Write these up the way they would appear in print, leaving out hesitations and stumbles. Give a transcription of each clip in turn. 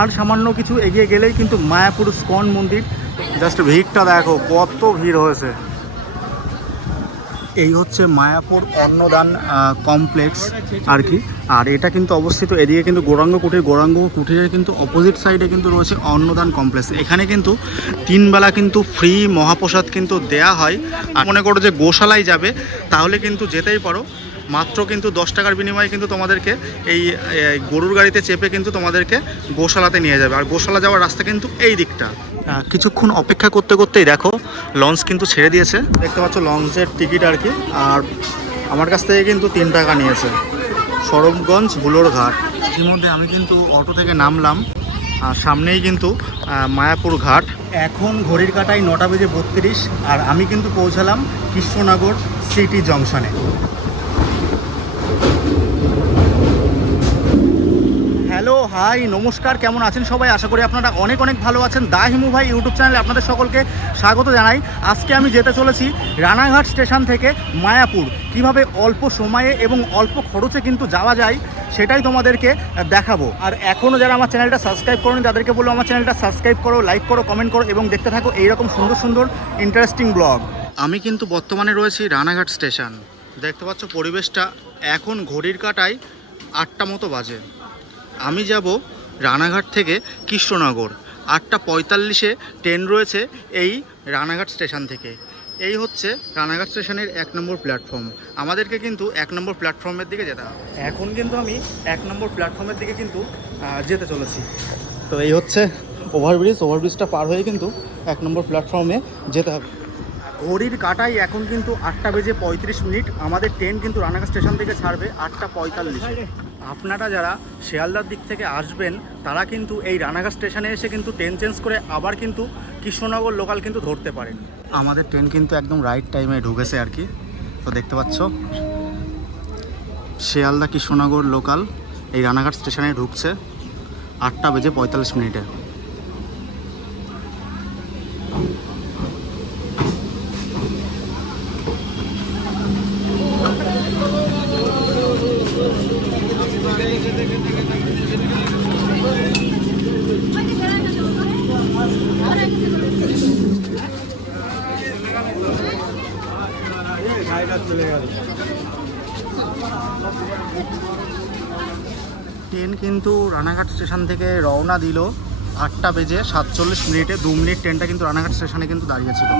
আর সামান্য কিছু এগিয়ে গেলেই কিন্তু মায়াপুর ইস্কন মন্দির। জাস্ট ভিড়টা দেখো, কত ভিড় হয়েছে। এই হচ্ছে মায়াপুর অন্নদান কমপ্লেক্স আর কি। আর এটা কিন্তু অবস্থিত এদিকে কিন্তু গৌরাঙ্গ কুটিরের কিন্তু অপোজিট সাইডে কিন্তু রয়েছে অন্নদান কমপ্লেক্স। এখানে কিন্তু 3 বেলা কিন্তু ফ্রি মহাপ্রসাদ কিন্তু দেয়া হয়। আর মনে করো যে গোশালায় যাবে তাহলে কিন্তু যেতেই পারো, মাত্র কিন্তু 10 টাকার বিনিময়ে কিন্তু তোমাদেরকে এই গরুর গাড়িতে চেপে কিন্তু তোমাদেরকে গোশালাতে নিয়ে যাবে। আর গোশালা যাওয়ার রাস্তা কিন্তু এই দিকটা। কিছুক্ষণ অপেক্ষা করতে করতেই দেখো লঞ্চ কিন্তু ছেড়ে দিয়েছে, দেখতে পাচ্ছ লঞ্চের টিকিট আর কি। আর আমার কাছ থেকে কিন্তু 3 টাকা নিয়েছে। সরবগঞ্জ হুলোর ঘাট। ইতিমধ্যে আমি কিন্তু অটো থেকে নামলাম, আর সামনেই কিন্তু মায়াপুর ঘাট। এখন ঘড়ির কাঁটায় 9:32, আর আমি কিন্তু পৌঁছালাম কৃষ্ণনগর সিটি জংশনে। হ্যালো, হাই, নমস্কার, কেমন আছেন সবাই? আশা করি আপনারা অনেক অনেক ভালো আছেন। দা হিমু ভাই ইউটিউব চ্যানেলে আপনাদের সকলকে স্বাগত জানাই। আজকে আমি যেতে চলেছি রানাঘাট স্টেশন থেকে মায়াপুর। কিভাবে অল্প সময়ে এবং অল্প খরচে কিন্তু যাওয়া যায় সেটাই তোমাদেরকে দেখাবো। আর এখনও যারা আমার চ্যানেলটা সাবস্ক্রাইব করেনি তাদেরকে বলবো আমার চ্যানেলটা সাবস্ক্রাইব করো, লাইক করো, কমেন্ট করো এবং দেখতে থাকো এইরকম সুন্দর সুন্দর ইন্টারেস্টিং ব্লগ। আমি কিন্তু বর্তমানে রয়েছি রানাঘাট স্টেশন। দেখতে পাচ্ছ পরিবেশটা। এখন ঘড়ির কাঁটায় 8টা মতো বাজে। আমি যাব রানাঘাট থেকে কৃষ্ণনগর। 8:45-এ ট্রেন রয়েছে এই রানাঘাট স্টেশন থেকে। এই হচ্ছে রানাঘাট স্টেশনের 1 নম্বর প্ল্যাটফর্ম। আমাদেরকে কিন্তু 1 নম্বর প্ল্যাটফর্মের দিকে যেতে হবে। এখন কিন্তু আমি 1 নম্বর প্ল্যাটফর্মের দিকে কিন্তু যেতে চলেছি। তো এই হচ্ছে ওভারব্রিজটা পার হয়ে কিন্তু 1 নম্বর প্ল্যাটফর্মে যেতে হবে। ঘড়ির কাঁটায় এখন কিন্তু 8:35। আমাদের ট্রেন কিন্তু রানাঘাট স্টেশন থেকে ছাড়বে 8:45। আপনারা যারা শিয়ালদার দিক থেকে আসবেন তারা কিন্তু এই রানাঘাট স্টেশনে এসে কিন্তু ট্রেন চেঞ্জ করে আবার কিন্তু কৃষ্ণনগর লোকাল কিন্তু ধরতে পারেন। আমাদের ট্রেন কিন্তু একদম রাইট টাইমে ঢুকেছে আর কি। তো দেখতে পাচ্ছ শিয়ালদা কৃষ্ণনগর লোকাল এই রানাঘাট স্টেশনে ঢুকছে 8:45। ট্রেন কিন্তু রানাঘাট স্টেশন থেকে রওনা দিল 8:47। 2 মিনিট ট্রেনটা কিন্তু রানাঘাট স্টেশনে কিন্তু দাঁড়িয়েছিল।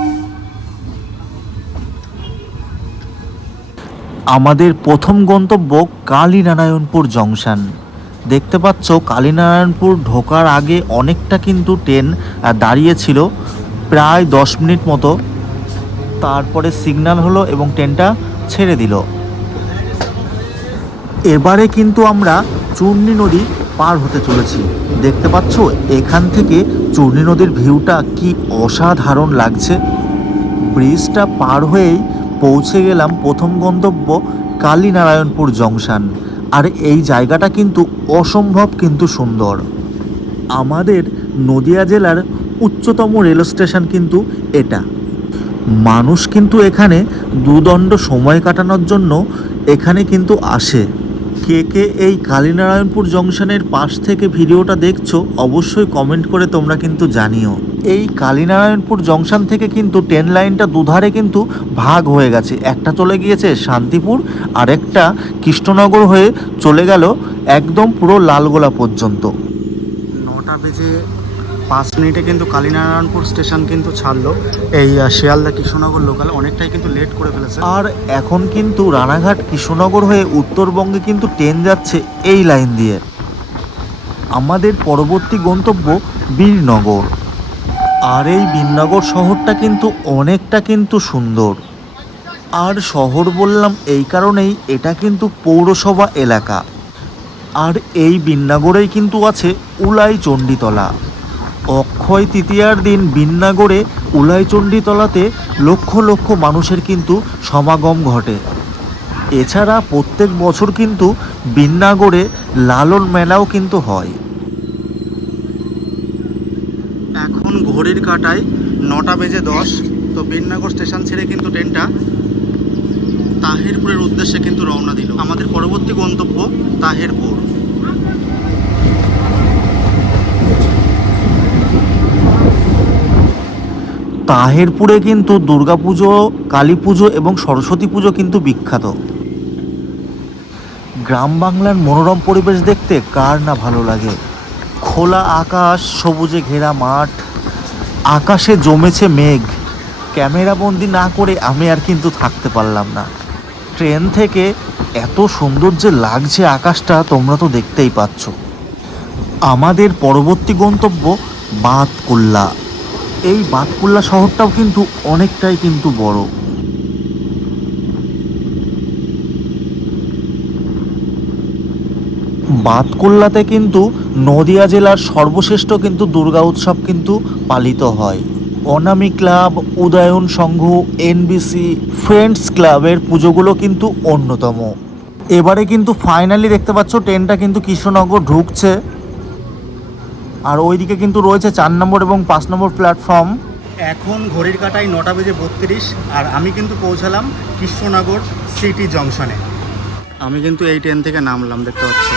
আমাদের প্রথম গন্তব্য কালীনারায়ণপুর জংশন। দেখতে পাচ্ছ কালীনারায়ণপুর ঢোকার আগে অনেকটা কিন্তু ট্রেন দাঁড়িয়েছিল, প্রায় 10 মিনিট মতো। তারপরে সিগন্যাল হলো এবং ট্রেনটা ছেড়ে দিল। এবারে কিন্তু আমরা চূর্ণী নদী পার হতে চলেছি। দেখতে পাচ্ছ এখান থেকে চূর্ণী নদীর ভিউটা কি অসাধারণ লাগছে। ব্রিজটা পার হয়েই পৌঁছে গেলাম প্রথম গন্তব্য কালীনারায়ণপুর জংশন। আর এই জায়গাটা কিন্তু অসম্ভব কিন্তু সুন্দর। আমাদের নদিয়া জেলার উচ্চতম রেল স্টেশন কিন্তু এটা। মানুষ কিন্তু এখানে দুদণ্ড সময় কাটানোর জন্য এখানে কিন্তু আসে। কে কে এই কালীনারায়ণপুর জংশনের পাশ থেকে ভিডিওটা দেখছো অবশ্যই কমেন্ট করে তোমরা কিন্তু জানিও। এই কালীনারায়ণপুর জংশন থেকে কিন্তু ট্রেন লাইনটা দুধারে কিন্তু ভাগ হয়ে গেছে। একটা চলে গিয়েছে শান্তিপুর, আর একটা কৃষ্ণনগর হয়ে চলে গেল একদম পুরো লালগোলা পর্যন্ত। 9:05 কিন্তু কালীনারায়ণপুর স্টেশন কিন্তু ছাড়লো এই শিয়ালদা কৃষ্ণনগর লোকাল। অনেকটাই কিন্তু লেট করে ফেলেছে। আর এখন কিন্তু রানাঘাট কৃষ্ণনগর হয়ে উত্তরবঙ্গে কিন্তু ট্রেন যাচ্ছে এই লাইন দিয়ে। আমাদের পরবর্তী গন্তব্য বীরনগর। আর এই বীরনগর শহরটা কিন্তু অনেকটা কিন্তু সুন্দর। আর শহর বললাম এই কারণেই, এটা কিন্তু পৌরসভা এলাকা। আর এই বীরনগরেই কিন্তু আছে উলাই চণ্ডীতলা। অক্ষয় তৃতীয়ার দিন বীরনগরে উলাই চণ্ডীতলাতে লক্ষ লক্ষ মানুষের কিন্তু সমাগম ঘটে। এছাড়া প্রত্যেক বছর কিন্তু বীরনগরে লালন মেলাও কিন্তু হয়। এখন ঘড়ির কাঁটায় 9:10। তো বীরনগর স্টেশন ছেড়ে কিন্তু ট্রেনটা তাহিরপুরের উদ্দেশ্যে কিন্তু রওনা দিল। আমাদের পরবর্তী গন্তব্য তাহিরপুর। তাহেরপুরে কিন্তু দুর্গাপুজো, কালী পুজো এবং সরস্বতী পুজো কিন্তু বিখ্যাত। গ্রাম বাংলার মনোরম পরিবেশ দেখতে কার না ভালো লাগে। খোলা আকাশ, সবুজে ঘেরা মাঠ, আকাশে জমেছে মেঘ। ক্যামেরা বন্দি না করে আমি আর কিন্তু থাকতে পারলাম না। ট্রেন থেকে এত সুন্দর যে লাগছে আকাশটা, তোমরা তো দেখতেই পাচ্ছ। আমাদের পরবর্তী গন্তব্য বাতকুল্লা। এই বাতকুল্লা শহরটাও কিন্তু অনেকটাই কিন্তু বড়। বাতকুল্লাতে কিন্তু নদিয়া জেলার সর্বশ্রেষ্ঠ কিন্তু দুর্গা উৎসব কিন্তু পালিত হয়। অনামী ক্লাব, উদয়ন সংঘ, এনবিসি, ফ্রেন্ডস ক্লাবের পুজোগুলো কিন্তু অন্যতম। এবারে কিন্তু ফাইনালি দেখতে পাচ্ছ ট্রেনটা কিন্তু কৃষ্ণনগর ঢুকছে। আর ওইদিকে কিন্তু রয়েছে 4 নম্বর এবং 5 নম্বর প্ল্যাটফর্ম। এখন ঘড়ির কাঁটায় 9:32, আর আমি কিন্তু পৌঁছালাম কৃষ্ণনগর সিটি জংশনে। আমি কিন্তু এই ট্রেন থেকে নামলাম, দেখতে পাচ্ছ।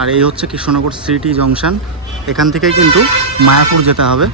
আর এই হচ্ছে কৃষ্ণনগর সিটি জংশন। এখান থেকেই কিন্তু মায়াপুর যেতে হবে।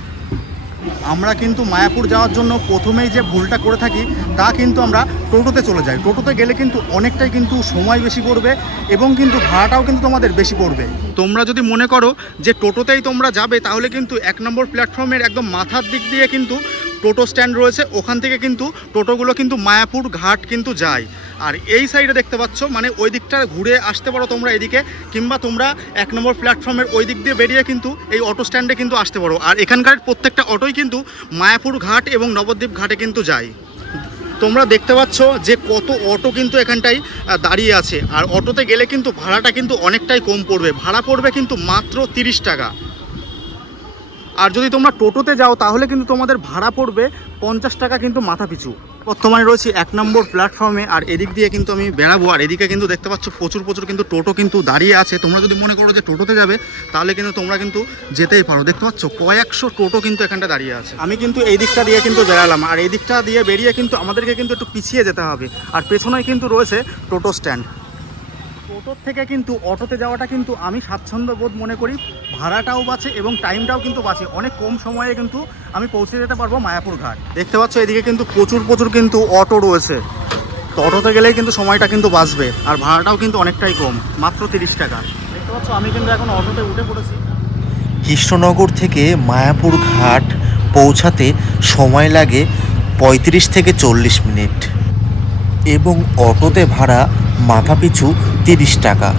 আমরা কিন্তু মায়াপুর যাওয়ার জন্য প্রথমেই যে ভুলটা করে থাকি তা কিন্তু আমরা টোটোতে চলে যাই। টোটোতে গেলে কিন্তু অনেকটাই কিন্তু সময় বেশি পড়বে এবং কিন্তু ভাড়াটাও কিন্তু তোমাদের বেশি পড়বে। তোমরা যদি মনে করো যে টোটোতেই তোমরা যাবে, তাহলে কিন্তু 1 নম্বর প্ল্যাটফর্মের একদম মাথার দিক দিয়ে কিন্তু টোটো স্ট্যান্ড রয়েছে। ওখান থেকে কিন্তু টোটোগুলো কিন্তু মায়াপুর ঘাট কিন্তু যায়। আর এই সাইডে দেখতে পাচ্ছ, মানে ওই দিকটা ঘুরে আসতে পারো তোমরা এদিকে, কিংবা তোমরা 1 নম্বর প্ল্যাটফর্মের ওই দিক দিয়ে বেরিয়ে কিন্তু এই অটো স্ট্যান্ডে কিন্তু আসতে পারো। আর এখানকার প্রত্যেকটা অটোই কিন্তু মায়াপুর ঘাট এবং নবদ্বীপ ঘাটে কিন্তু যায়। তোমরা দেখতে পাচ্ছ যে কত অটো কিন্তু এখানটায় দাঁড়িয়ে আছে। আর অটোতে গেলে কিন্তু ভাড়াটা কিন্তু অনেকটাই কম পড়বে। ভাড়া পড়বে কিন্তু মাত্র 30 টাকা। আর যদি তোমরা টোটোতে যাও তাহলে কিন্তু তোমাদের ভাড়া পড়বে 50 টাকা কিন্তু মাথা পিছু। বর্তমানে রয়েছি 1 নম্বর প্ল্যাটফর্মে, আর এদিক দিয়ে কিন্তু আমি বেড়াবো। আর এদিকে কিন্তু দেখতে পাচ্ছ প্রচুর কিন্তু টোটো কিন্তু দাঁড়িয়ে আছে। তোমরা যদি মনে করো যে টোটোতে যাবে, তাহলে কিন্তু তোমরা কিন্তু যেতেই পারো। দেখতে পাচ্ছ কয়েকশো টোটো কিন্তু এখানটা দাঁড়িয়ে আছে। আমি কিন্তু এই দিকটা দিয়ে কিন্তু বেড়ালাম, আর এই দিকটা দিয়ে বেরিয়ে কিন্তু আমাদেরকে কিন্তু একটু পিছিয়ে যেতে হবে। আর পেছনেই কিন্তু রয়েছে টোটো স্ট্যান্ড। টোটোর থেকে কিন্তু অটোতে যাওয়াটা কিন্তু আমি স্বাচ্ছন্দ্য বোধ মনে করি। ভাড়াটাও বাঁচে এবং টাইমটাও কিন্তু বাঁচে। অনেক কম সময়ে কিন্তু আমি পৌঁছে যেতে পারবো মায়াপুর ঘাট। দেখতে পাচ্ছ এদিকে কিন্তু প্রচুর কিন্তু অটো রয়েছে। তো অটোতে গেলেই কিন্তু সময়টা কিন্তু বাঁচবে, আর ভাড়াটাও কিন্তু অনেকটাই কম, মাত্র 30 টাকা। দেখতে পাচ্ছ আমি কিন্তু এখন অটোতে উঠে পড়েছি। কৃষ্ণনগর থেকে মায়াপুর ঘাট পৌঁছাতে সময় লাগে 35 থেকে 40 মিনিট এবং অটোতে ভাড়া মাথাপিছু 30 টাকা।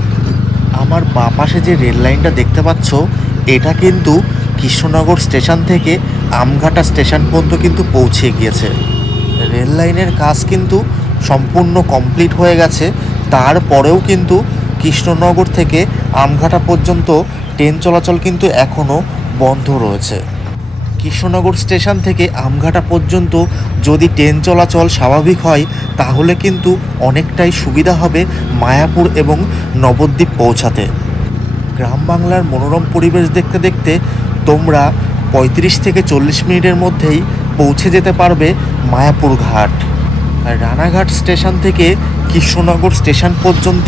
আমার বাঁ পাশে যে রেল লাইনটা দেখতে পাচ্ছ, এটা কিন্তু কৃষ্ণনগর স্টেশন থেকে আমঘাটা স্টেশন পর্যন্ত কিন্তু পৌঁছে গিয়েছে। রেল লাইনের কাজ কিন্তু সম্পূর্ণ কমপ্লিট হয়ে গেছে। তারপরেও কিন্তু কৃষ্ণনগর থেকে আমঘাটা পর্যন্ত ট্রেন চলাচল কিন্তু এখনও বন্ধ রয়েছে। কৃষ্ণনগর স্টেশন থেকে আমঘাটা পর্যন্ত যদি ট্রেন চলাচল স্বাভাবিক হয়, তাহলে কিন্তু অনেকটাই সুবিধা হবে মায়াপুর এবং নবদ্বীপ পৌঁছাতে। গ্রাম বাংলার মনোরম পরিবেশ দেখতে দেখতে তোমরা 35 থেকে 40 মিনিটের মধ্যেই পৌঁছে যেতে পারবে মায়াপুর ঘাট। আর রানাঘাট স্টেশন থেকে কৃষ্ণনগর স্টেশন পর্যন্ত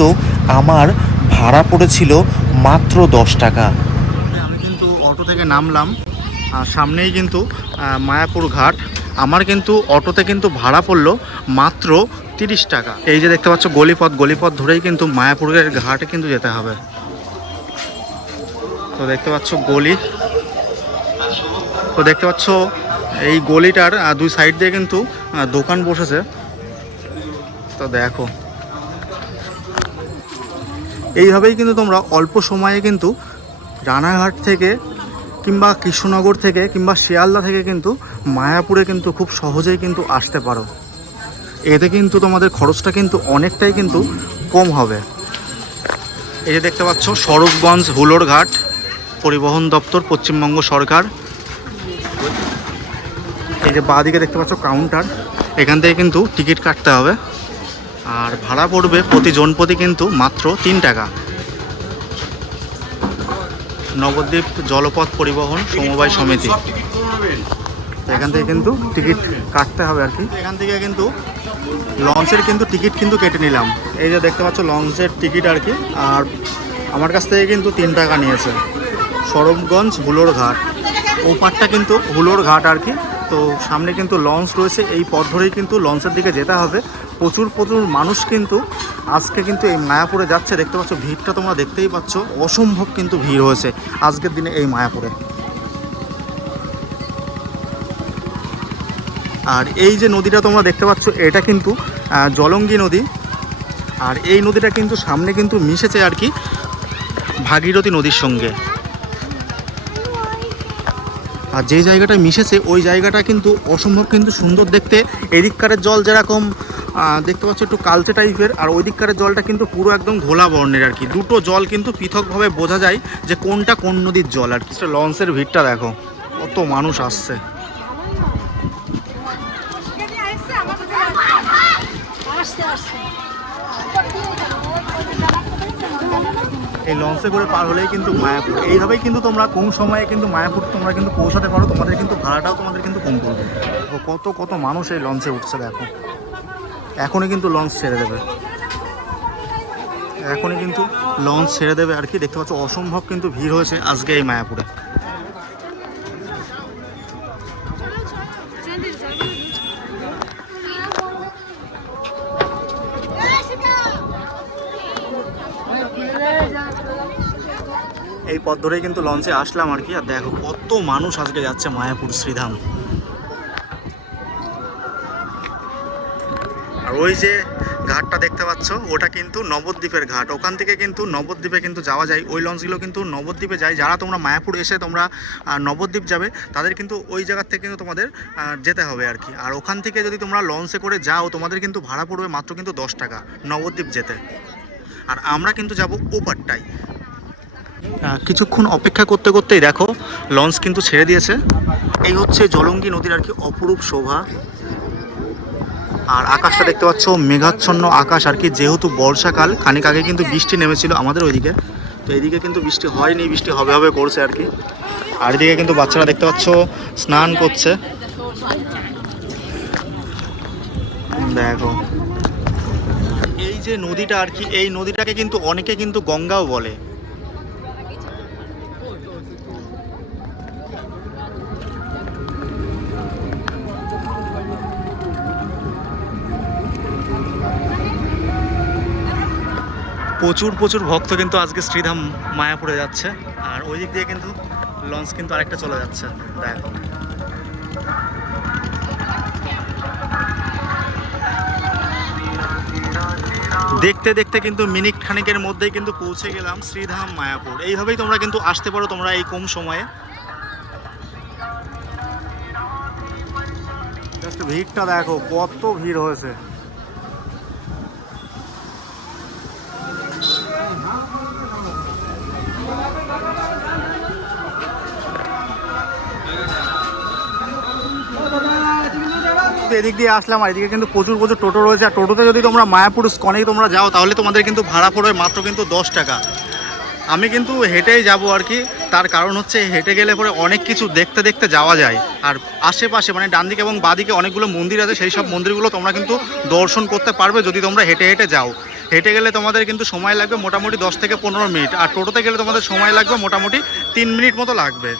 আমার ভাড়া পড়েছিল মাত্র 10 টাকা। আমি কিন্তু অটো থেকে নামলাম, আর সামনেই কিন্তু মায়াপুর ঘাট। আমার কিন্তু অটোতে কিন্তু ভাড়া পড়লো মাত্র 30 টাকা। এই যে দেখতে পাচ্ছ গলিপথ ধরেই কিন্তু মায়াপুরের ঘাটে কিন্তু যেতে হবে। তো দেখতে পাচ্ছ দেখতে পাচ্ছ এই গলিটার 2 সাইড দিয়ে কিন্তু দোকান বসেছে। তো দেখো এইভাবেই কিন্তু তোমরা অল্প সময়ে কিন্তু রানাঘাট থেকে কিংবা কৃষ্ণনগর থেকে কিংবা শিয়ালদা থেকে কিন্তু মায়াপুরে কিন্তু খুব সহজেই কিন্তু আসতে পারো। এতে কিন্তু তোমাদের খরচটা কিন্তু অনেকটাই কিন্তু কম হবে। এই যে দেখতে পাচ্ছ স্বরূপগঞ্জ হুলোর ঘাট, পরিবহন দপ্তর, পশ্চিমবঙ্গ সরকার। এই যে বাঁদিকে দেখতে পাচ্ছ কাউন্টার, এখান থেকে কিন্তু টিকিট কাটতে হবে। আর ভাড়া পড়বে প্রতি জন প্রতি কিন্তু মাত্র 3 টাকা। নবদ্বীপ জলপথ পরিবহন সমবায় সমিতি, এখান থেকে কিন্তু টিকিট কাটতে হবে আর কি। এখান থেকে কিন্তু লঞ্চের কিন্তু টিকিট কিন্তু কেটে নিলাম। এই যে দেখতে পাচ্ছ লঞ্চের টিকিট আর কি। আর আমার কাছ থেকে কিন্তু 3 টাকা নিয়েছে। স্বরূপগঞ্জ হুলোর ঘাট, ও পাটটা কিন্তু হুলোর ঘাট আর কি। তো সামনে কিন্তু লঞ্চ রয়েছে, এই পথ ধরেই কিন্তু লঞ্চের দিকে যেতে হবে। প্রচুর প্রচুর মানুষ কিন্তু আজকে কিন্তু এই মায়াপুরে যাচ্ছে। দেখতে পাচ্ছ ভিড়টা তোমরা দেখতেই পাচ্ছ, অসম্ভব কিন্তু ভিড় হয়েছে আজকের দিনে এই মায়াপুরে। আর এই যে নদীটা তোমরা দেখতে পাচ্ছ এটা কিন্তু জলঙ্গি নদী। আর এই নদীটা কিন্তু সামনে কিন্তু মিশেছে আর কি ভাগীরথী নদীর সঙ্গে। আর যে জায়গাটায় মিশেছে ওই জায়গাটা কিন্তু অসম্ভব কিন্তু সুন্দর দেখতে। এদিককারের জল যেরকম দেখতে পাচ্ছ একটু কালচে টাইপের, আর ওই দিককারের জলটা কিন্তু পুরো একদম ঘোলা বর্ণের আর কি। দুটো জল কিন্তু পৃথকভাবে বোঝা যায় যে কোনটা কোন নদীর জল আর কি। লঞ্চের ভিড়টা দেখো, কত মানুষ আসছে। এই লঞ্চে করে পার হলেই কিন্তু মায়াপুর। এইভাবেই কিন্তু তোমরা কম সময়ে কিন্তু মায়াপুর তোমরা কিন্তু পৌঁছাতে পারো। তোমাদের কিন্তু ভাড়াটাও তোমাদের কিন্তু কম পড়বে। কত কত মানুষ এই লঞ্চে উঠছে দেখো। এখনই কিন্তু লঞ্চ ছেড়ে দেবে, এখনই কিন্তু লঞ্চ ছেড়ে দেবে আর কি। দেখতে পাচ্ছ অসম্ভব কিন্তু ভিড় হয়েছে আজকে এই মায়াপুরে। এই পথ ধরেই কিন্তু লঞ্চে আসলাম আর কি। আর দেখো কত মানুষ আজকে যাচ্ছে মায়াপুর শ্রীধাম। আর ওই যে ঘাটটা দেখতে পাচ্ছ ওটা কিন্তু নবদ্বীপের ঘাট। ওখান থেকে কিন্তু নবদ্বীপে কিন্তু যাওয়া যায়। ওই লঞ্চগুলো কিন্তু নবদ্বীপে যায়। যারা তোমরা মায়াপুর এসে তোমরা নবদ্বীপ যাবে তাদের কিন্তু ওই জায়গার থেকে কিন্তু তোমাদের যেতে হবে আর কি। আর ওখান থেকে যদি তোমরা লঞ্চে করে যাও তোমাদের কিন্তু ভাড়া পড়বে মাত্র কিন্তু 10 টাকা নবদ্বীপ যেতে। আর আমরা কিন্তু যাব ওপারটাই। কিছুক্ষণ অপেক্ষা করতে করতেই দেখো লঞ্চ কিন্তু ছেড়ে দিয়েছে। এই হচ্ছে জলঙ্গি নদীর আর কি অপরূপ শোভা। আর আকাশটা দেখতে পাচ্ছ মেঘাচ্ছন্ন আকাশ আর কি। যেহেতু বর্ষাকাল, খানিক আগে কিন্তু বৃষ্টি নেমেছিল আমাদের ওইদিকে, তো এইদিকে কিন্তু বৃষ্টি হয়নি, বৃষ্টি হবে হবে করছে আর কি। আর এদিকে কিন্তু বাচ্চারা দেখতে পাচ্ছ স্নান করছে দেখো। এই যে নদীটা আর কি, এই নদীটাকে কিন্তু অনেকে কিন্তু গঙ্গাও বলে। প্রচুর প্রচুর ভক্ত কিন্তু আজকে শ্রীধাম মায়াপুরে যাচ্ছে। আর ওই দিক দিয়ে কিন্তু লঞ্চ কিন্তু আরেকটা চলে যাচ্ছে দেখো। দেখতে দেখতে কিন্তু মিনিট খানিকের মধ্যেই কিন্তু পৌঁছে গেলাম শ্রীধাম মায়াপুর। এইভাবেই তোমরা কিন্তু আসতে পারো তোমরা এই কম সময়ে। জাস্ট ভিড়টা দেখো, কত ভিড় হয়েছে। এদিক দিয়ে আসলাম, আর এদিকে কিন্তু প্রচুর প্রচুর টোটো রয়েছে। আর টোটোতে যদি তোমরা মায়াপুর স্কনে তোমরা যাও তাহলে তোমাদের কিন্তু ভাড়া পড়বে মাত্র কিন্তু 10 টাকা। আমি কিন্তু হেঁটেই যাব আর কি। তার কারণ হচ্ছে হেঁটে গেলে পরে অনেক কিছু দেখতে দেখতে যাওয়া যায়। আর আশেপাশে মানে ডান দিকে এবং বাদিকে অনেকগুলো মন্দির আছে, সেই সব মন্দিরগুলো তোমরা কিন্তু দর্শন করতে পারবে যদি তোমরা হেঁটে হেঁটে যাও। হেঁটে গেলে তোমাদের কিন্তু সময় লাগবে মোটামুটি 10 থেকে 15 মিনিট, আর টোটোতে গেলে তোমাদের সময় লাগবে মোটামুটি 3 মিনিট মতো লাগবে।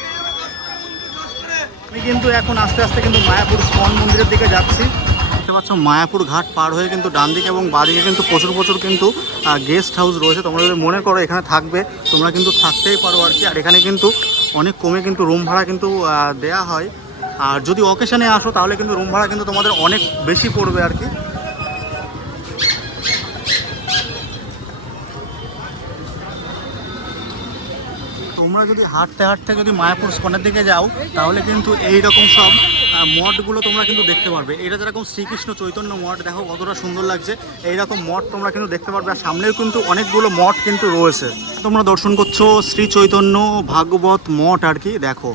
আমি কিন্তু এখন আস্তে আস্তে কিন্তু মায়াপুর স্কন মন্দিরের দিকে যাচ্ছি। দেখতে পাচ্ছ মায়াপুর ঘাট পার হয়ে কিন্তু ডান দিকে এবং বাঁদিকে কিন্তু প্রচুর প্রচুর কিন্তু গেস্ট হাউস রয়েছে। তোমরা যদি মনে করো এখানে থাকবে তোমরা কিন্তু থাকতেই পারো আর কি। আর এখানে কিন্তু অনেক কমে কিন্তু রুম ভাড়া কিন্তু দেয়া হয়। আর যদি অকেশনে আসো তাহলে কিন্তু রুম ভাড়া কিন্তু তোমাদের অনেক বেশি পড়বে আর কি। তোমরা যদি হাঁটতে হাঁটতে যদি মায়াপুর স্কনের দিকে যাও তাহলে কিন্তু এই রকম সব মঠগুলো তোমরা কিন্তু দেখতে পারবে। এটা যেরকম শ্রীকৃষ্ণ চৈতন্য মঠ, দেখো কতটা সুন্দর লাগছে। এইরকম মঠ তোমরা কিন্তু দেখতে পারবে। আর সামনেও কিন্তু অনেকগুলো মঠ কিন্তু রয়েছে। তোমরা দর্শন করছো শ্রী চৈতন্য ভাগবত মঠ আর কি। দেখো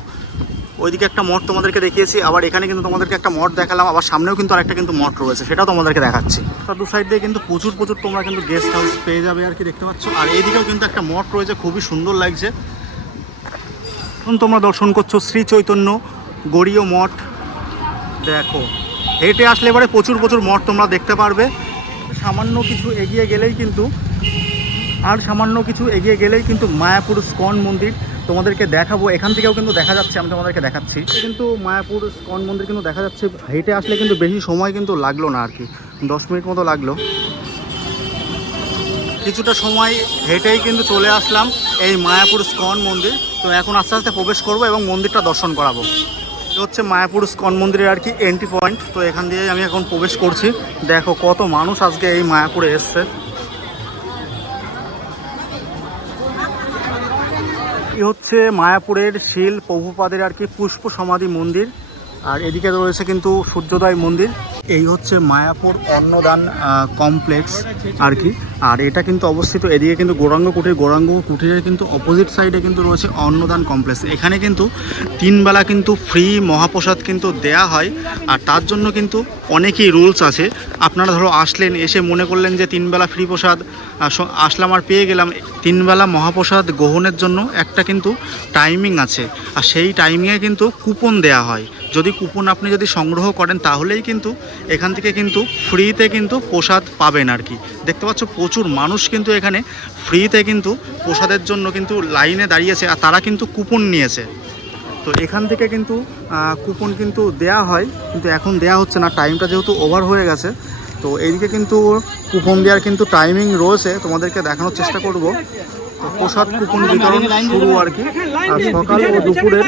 ওইদিকে একটা মঠ তোমাদেরকে দেখিয়েছি, আবার এখানে কিন্তু তোমাদেরকে একটা মঠ দেখালাম, আবার সামনেও কিন্তু আরেকটা কিন্তু মঠ রয়েছে, সেটাও তোমাদেরকে দেখাচ্ছি। তার দু সাইড দিয়ে কিন্তু প্রচুর প্রচুর তোমরা কিন্তু গেস্ট হাউস পেয়ে যাবে আর কি, দেখতে পাচ্ছ। আর এইদিকেও কিন্তু একটা মঠ রয়েছে, খুবই সুন্দর লাগছে। এখন তোমরা দর্শন করছো শ্রী চৈতন্য গড়ীয় মঠ। দেখো হেঁটে আসলে এবারে প্রচুর প্রচুর মঠ তোমরা দেখতে পারবে। সামান্য কিছু এগিয়ে গেলেই কিন্তু মায়াপুর স্কন মন্দির। তোমাদেরকে দেখাবো। এখান থেকেও কিন্তু দেখা যাচ্ছে, আমি তোমাদেরকে দেখাচ্ছি। কিন্তু মায়াপুর ইস্কন মন্দির কিন্তু দেখা যাচ্ছে, হেঁটে আসলে কিন্তু বেশি সময় কিন্তু লাগলো না আর কি, 10 মিনিট মতো লাগলো। কিছুটা সময় হেঁটেই কিন্তু চলে আসলাম এই মায়াপুর ইস্কন মন্দির। তো এখন আস্তে আস্তে প্রবেশ করব এবং মন্দিরটা দর্শন করাবো। এটা হচ্ছে মায়াপুর ইস্কন মন্দিরের আর কি এন্ট্রি পয়েন্ট। তো এখান দিয়ে আমি এখন প্রবেশ করছি। দেখো কত মানুষ আজকে এই মায়াপুরে এসছে। এই হচ্ছে মায়াপুরের শিল প্রভুপাদের আর কি পুষ্প সমাধি মন্দির। আর এদিকে রয়েছে কিন্তু সূর্যোদয় মন্দির। এই হচ্ছে মায়াপুর অন্নদান কমপ্লেক্স আর কি। আর এটা কিন্তু অবস্থিত এদিকে কিন্তু গৌরাঙ্গ কুটিরের কিন্তু অপোজিট সাইডে কিন্তু রয়েছে অন্নদান কমপ্লেক্স। এখানে কিন্তু 3 বেলা কিন্তু ফ্রি মহাপ্রসাদ কিন্তু দেয়া হয়। আর তার জন্য কিন্তু অনেকই রুলস আছে। আপনারা ধরো আসলেন, এসে মনে করলেন যে 3 বেলা ফ্রি প্রসাদ আসলাম আর পেয়ে গেলাম। 3 বেলা মহাপ্রসাদ গ্রহণের জন্য একটা কিন্তু টাইমিং আছে। আর সেই টাইমিংয়ে কিন্তু কুপন দেয়া হয়। যদি কুপন আপনি যদি সংগ্রহ করেন তাহলেই কিন্তু এখান থেকে কিন্তু ফ্রিতে কিন্তু প্রসাদ পাবেন আর কি। দেখতে পাচ্ছ প্রচুর মানুষ কিন্তু এখানে ফ্রিতে কিন্তু প্রসাদের জন্য কিন্তু লাইনে দাঁড়িয়েছে। আর তারা কিন্তু কুপন নিয়েছে। তো এখান থেকে কিন্তু কুপন কিন্তু দেয়া হয়, কিন্তু এখন দেয়া হচ্ছে না, টাইমটা যেহেতু ওভার হয়ে গেছে। তো এইদিকে কিন্তু কুপন দেওয়ার কিন্তু টাইমিং রয়েছে, তোমাদেরকে দেখানোর চেষ্টা করব। তো প্রসাদ কুপন বিতরণ শুরু আর কি। আর সকাল ও দুপুরের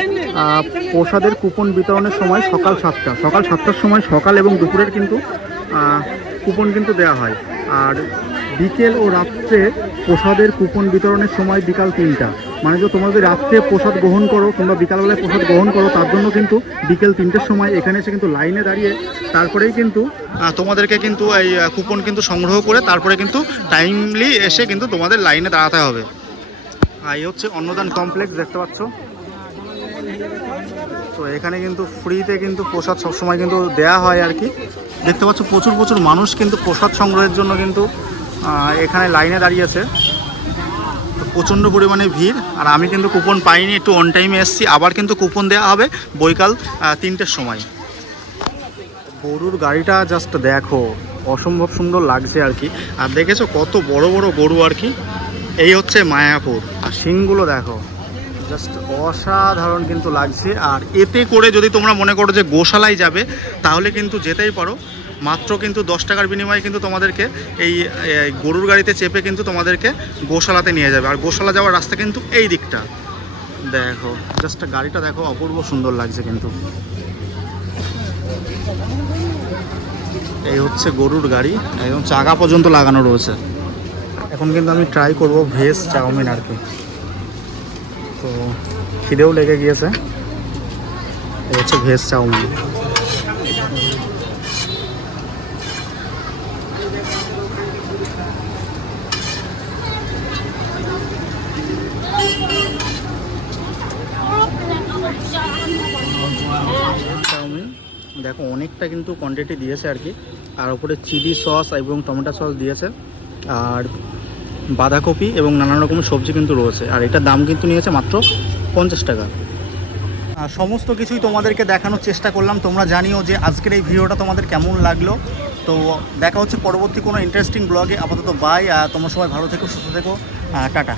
প্রসাদের কুপন বিতরণের সময় সকাল 7টার সময় সকাল এবং দুপুরের কিন্তু কুপন কিন্তু দেওয়া হয়। আর বিকেল ও রাত্রে প্রসাদের কুপন বিতরণের সময় বিকাল 3টা। মানে যে তোমরা যদি রাত্রে প্রসাদ গ্রহণ করো কিংবা বিকালবেলায় প্রসাদ গ্রহণ করো, তার জন্য কিন্তু বিকেল 3টের সময় এখানে এসে কিন্তু লাইনে দাঁড়িয়ে তারপরেই কিন্তু তোমাদেরকে কিন্তু এই কুপন কিন্তু সংগ্রহ করে তারপরে কিন্তু টাইমলি এসে কিন্তু তোমাদের লাইনে দাঁড়াতে হবে। এই হচ্ছে অন্নদান কমপ্লেক্স, দেখতে পাচ্ছ। তো এখানে কিন্তু ফ্রিতে কিন্তু প্রসাদ সবসময় কিন্তু দেয়া হয় আর কি। দেখতে পাচ্ছ প্রচুর মানুষ কিন্তু প্রসাদ সংগ্রহের জন্য কিন্তু এখানে লাইনে দাঁড়িয়েছে। তো প্রচণ্ড পরিমাণে ভিড়। আর আমি কিন্তু কুপন পাইনি, একটু অন টাইমে এসেছি। আবার কিন্তু কুপন দেওয়া হবে বৈকাল 3টের সময়। গরুর গাড়িটা জাস্ট দেখো, অসম্ভব সুন্দর লাগছে আর কি। আর দেখেছো কত বড় বড় গরু আর কি। এই হচ্ছে মায়াপুর। আর শিংগুলো দেখো, জাস্ট অসাধারণ কিন্তু লাগছে। আর এতে করে যদি তোমরা মনে করো যে গোশালায় যাবে তাহলে কিন্তু যেতেই পারো। মাত্র কিন্তু 10 টাকার বিনিময়ে কিন্তু তোমাদেরকে এই গরুর গাড়িতে চেপে কিন্তু তোমাদেরকে গোশালাতে নিয়ে যাবে। আর গোশালা যাওয়ার রাস্তা কিন্তু এই দিকটা। দেখো জাস্ট গাড়িটা দেখো, অপূর্ব সুন্দর লাগছে কিন্তু। এই হচ্ছে গরুর গাড়ি, একদম চাকা পর্যন্ত লাগানো রয়েছে। এখন কিন্তু আমি ট্রাই করব ভেজ চাউমিন আর কি। তো খিদেও লেগে গিয়েছে। এই হচ্ছে ভেজ চাউমিন। চাউমিন দেখো অনেকটা কিন্তু কোয়ান্টিটি দিয়েছে আর কি। আর ওপরে চিলি সস এবং টমেটো সস দিয়েছে। আর বাঁধাকপি এবং নানান রকমের সবজি কিন্তু রয়েছে। আর এটার দাম কিন্তু নিয়েছে মাত্র 50 টাকা। সমস্ত কিছুই তোমাদেরকে দেখানোর চেষ্টা করলাম। তোমরা জানিও যে আজকের এই ভিডিওটা তোমাদের কেমন লাগলো। তো দেখা হচ্ছে পরবর্তী কোনো ইন্টারেস্টিং ব্লগে। আপাতত বাই। তোমরা সবাই ভালো থেকো, সুস্থ থেকো, টাটা।